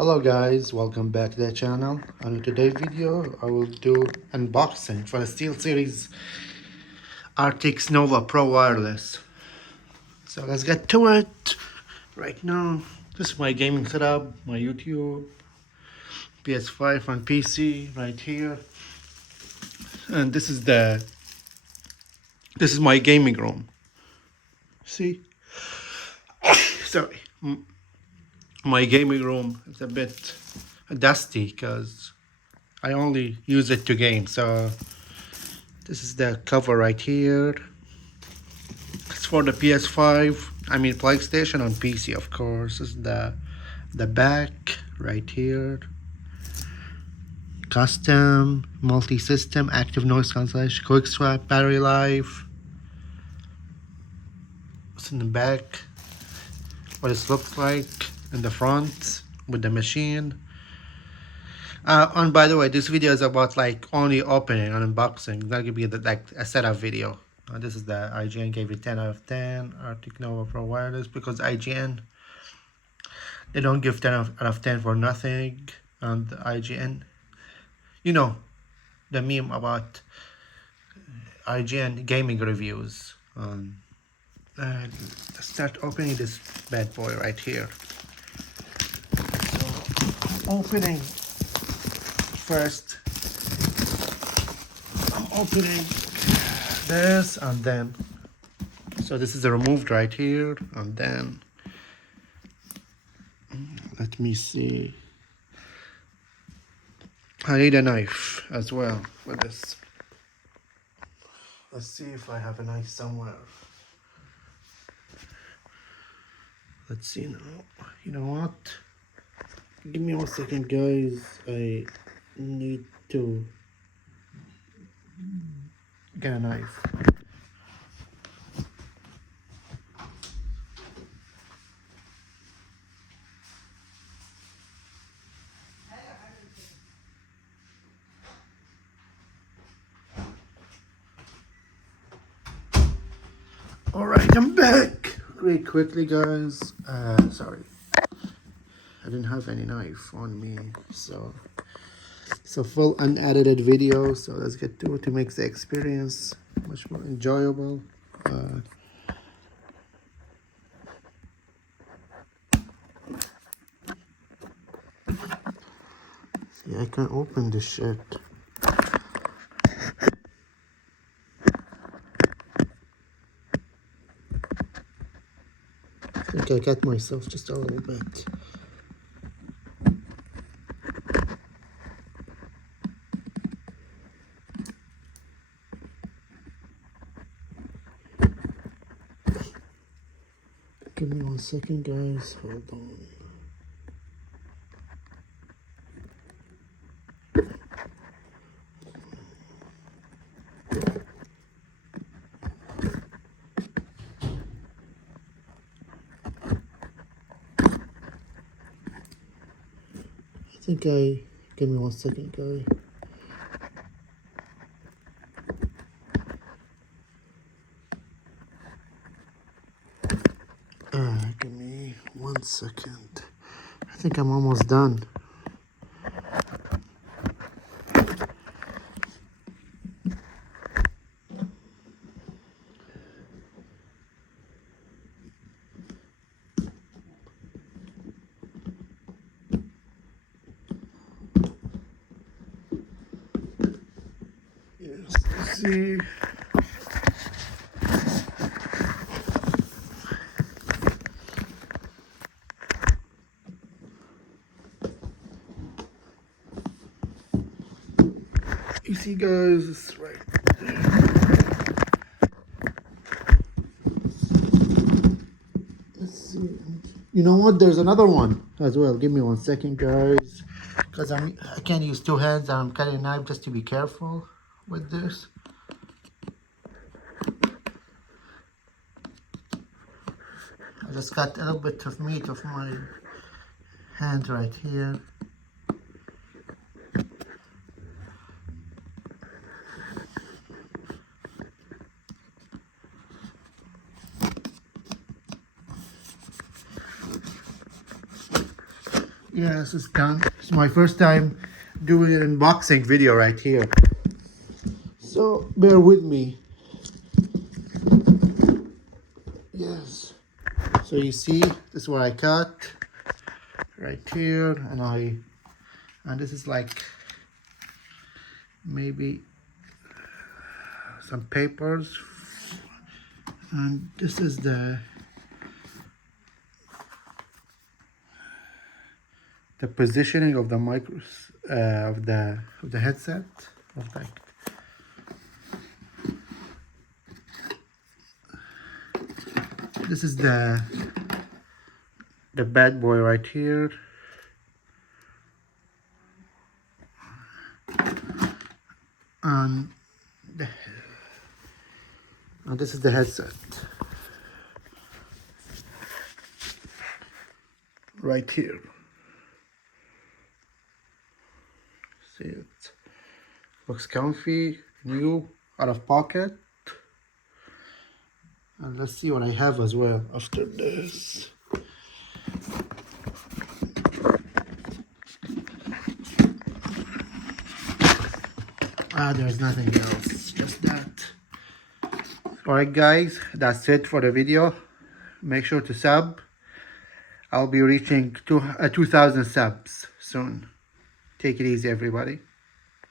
Hello guys, welcome back to the channel. On today's video I will do unboxing for the SteelSeries RTX Nova Pro Wireless. So let's get to it. Right now, this is my gaming setup, my YouTube, PS5 and PC right here. And this is my gaming room. See? Sorry. My gaming room is a bit dusty because I only use it to game. So this is the cover right here. It's for the PS5, PlayStation and PC, of course. This is the back right here. Custom, multi-system, active noise cancellation, quick swap, battery life. What's in the back? What it looks like in the front with the machine. And by the way, this video is about like only opening and unboxing. That could be like a setup video. This is the IGN gave it 10 out of 10. Arctic Nova Pro Wireless, because IGN, they don't give 10 out of 10 for nothing. And IGN, you know, the meme about IGN gaming reviews. Let's start opening this bad boy right here. So, opening first. I'm opening this and then. So this is removed right here, and then let me see. I need a knife as well for this. Let's see if I have a knife somewhere. Let's see now. You know what? Give me 1 second, guys. I need to get a knife. Alright, I'm back. Really quickly, guys. Sorry. I didn't have any knife on me, so it's a full unedited video. So let's get to it to make the experience much more enjoyable. See, I can open this shit. I think I got myself just a little bit. Give me 1 second, guys. Hold on. Give me 1 second, guys. Give me 1 second. I think I'm almost done. Yes, let's see. You see, guys, it's right there. Let's see. You know what? There's another one as well. Give me 1 second, guys, because I can't use two hands. I'm cutting a knife just to be careful with this. I just got a little bit of meat of my hand right here. Yes, it's done. It's my first time doing an unboxing video right here. So bear with me. Yes. So you see, this is what I cut right here, and this is like maybe some papers, and this is the positioning of the micros of the headset. Of like, this is the bad boy right here, and this is the headset right here. See it? Looks comfy, new, out of pocket. And let's see what I have as well after this. There's nothing else, just that. Alright guys, that's it for the video. Make sure to sub. I'll be reaching 2,000 subs soon. Take it easy, everybody.